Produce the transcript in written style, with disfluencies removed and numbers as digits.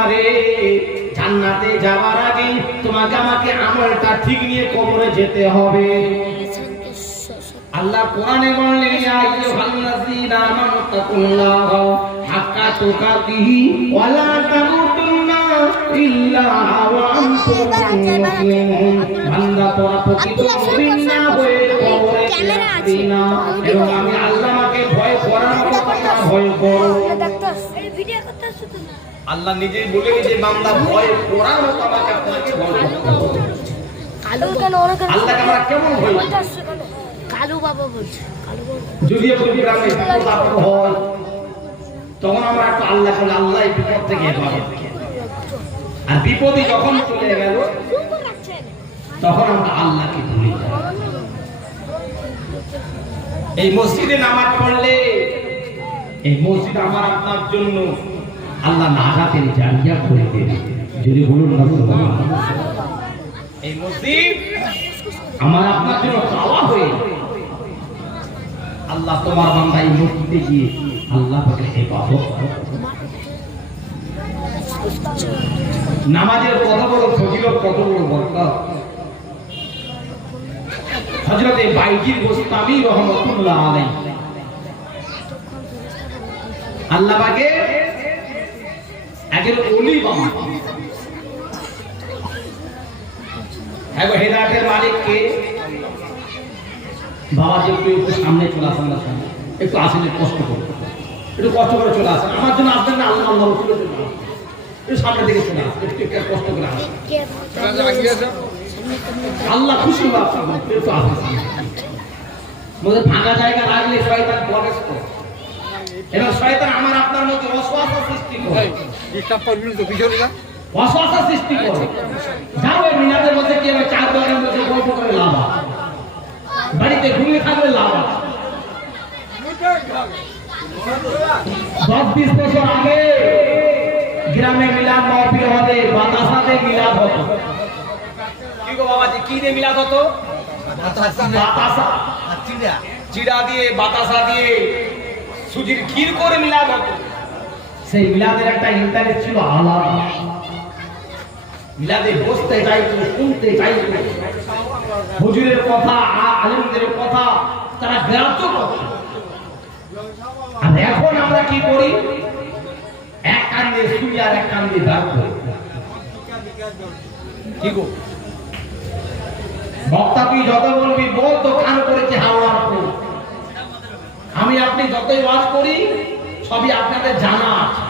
বান্দারে, জান্নাতে যাওয়ার আগে তোমাকে আমাকে আমলটা ঠিক নিয়ে কবরে যেতে হবে। আল্লাহ কোরআনে বললেন, ইয়া আইয়ুহাল্লাযীনা আমানু তাকুল্লাহ হাক্কা তুকাতিহি ওয়া লা তামুতুন্না ইল্লা ওয়া আনতুম মুসলিমুন। বান্দা তোরা প্রকৃত মুমিন না হয়ে কবরে যাবি না, এবং আমি আল্লাহকে ভয় করার মতো কথা ভয় করো। আল্লাহ নিজেই বলে যে বান্দা ভয় করার মতো আমাকে আপনাকে ভয় করতে হবে। আল্লাহকে আমরা কেমন ভয় করি? কালু বাবা বলছে, যদি গ্রামে বিপদ হয় তখন আমরা একটু আল্লাহ বলে, আল্লাহ এই বিপদ থেকে হেফাজত করো। আর বিপদে যখন চলে গেল তখন আমরা আল্লাহকে ভুলে যাই। এই মসজিদে নামাজ পড়লে এই মসজিদ আমার আপনার জন্য আল্লাহ নাজাতের জারিয়া করে দেবে। যদি বলুন না সুবহানাল্লাহ। এই মসজিদ আমার আপনার জন্য কাওয়া হয়ে আল্লাহ তোমার বান্দা এই মসজিদে গিয়ে আল্লাহ পাকের ইবাদত করে। নামাজের কত বড় ফজিলত, কত বড় বরকত। হযরত বাইজির গোস্তামি রাহমাতুল্লাহ আলাইহি আল্লাহ পাকে একজন ওলি বাবা, এগো হেদায়েতের মালিক কে? বাবা যে একটু সামনে চলে আসেন, না সামনে একটু আসেন, কষ্ট করে একটু কষ্ট করে চলে আসেন। আমার জন্য আসবেন না, আল্লাহ আল্লাহ রাসূলের জন্য একটু সামনে দিকে চলে আসেন, একটু কষ্ট করে আসেন। আল্লাহ খুশি হবে আপনার, একটু আসেন। মধ্যে ফাঁকা জায়গা রাখলে শয়তান প্রবেশ করে, এবং শয়তান আমার আপনার মধ্যে ওয়াসওয়াসা সৃষ্টি করে। ওয়াসওয়াসা সৃষ্টি করে। যাও এই মিনারের মধ্যে কি হবে, চার দোকানের মধ্যে গল্প করে লাভ আছে, বাড়িতে ঘুমিয়ে থাকলে লাভ আছে। 10-20 বছর আগে গ্রামে মিলাদ মাহফিল হবে, বাতাসাতে মিলাদ হতো। কি গো বাবাজি, কি দিয়ে মিলাদ হতো? বাতাসা, চিড়া দিয়ে, বাতাসা দিয়ে সুজির ক্ষীর করে মিলাদ হতো। সেই মিলাদের একটা ইন্টারেস্ট ছিল আলাদা। মিলাদে বসতে চাইতো, শুনতে চাইতো, হুজুরের কথা, আলেমদের কথা তারা গ্রাহ্য করত। আর এখন আমরা কি করি? এক কান দিয়ে শুনি আর এক কান দিয়ে গান করি। কি গো বক্তা, তুই যত বলবি বল, তো কান করেছে হাওড়ার পুর। আমি আপনি যতই ওয়াজ করি সবই আপনাদের জানা আছে।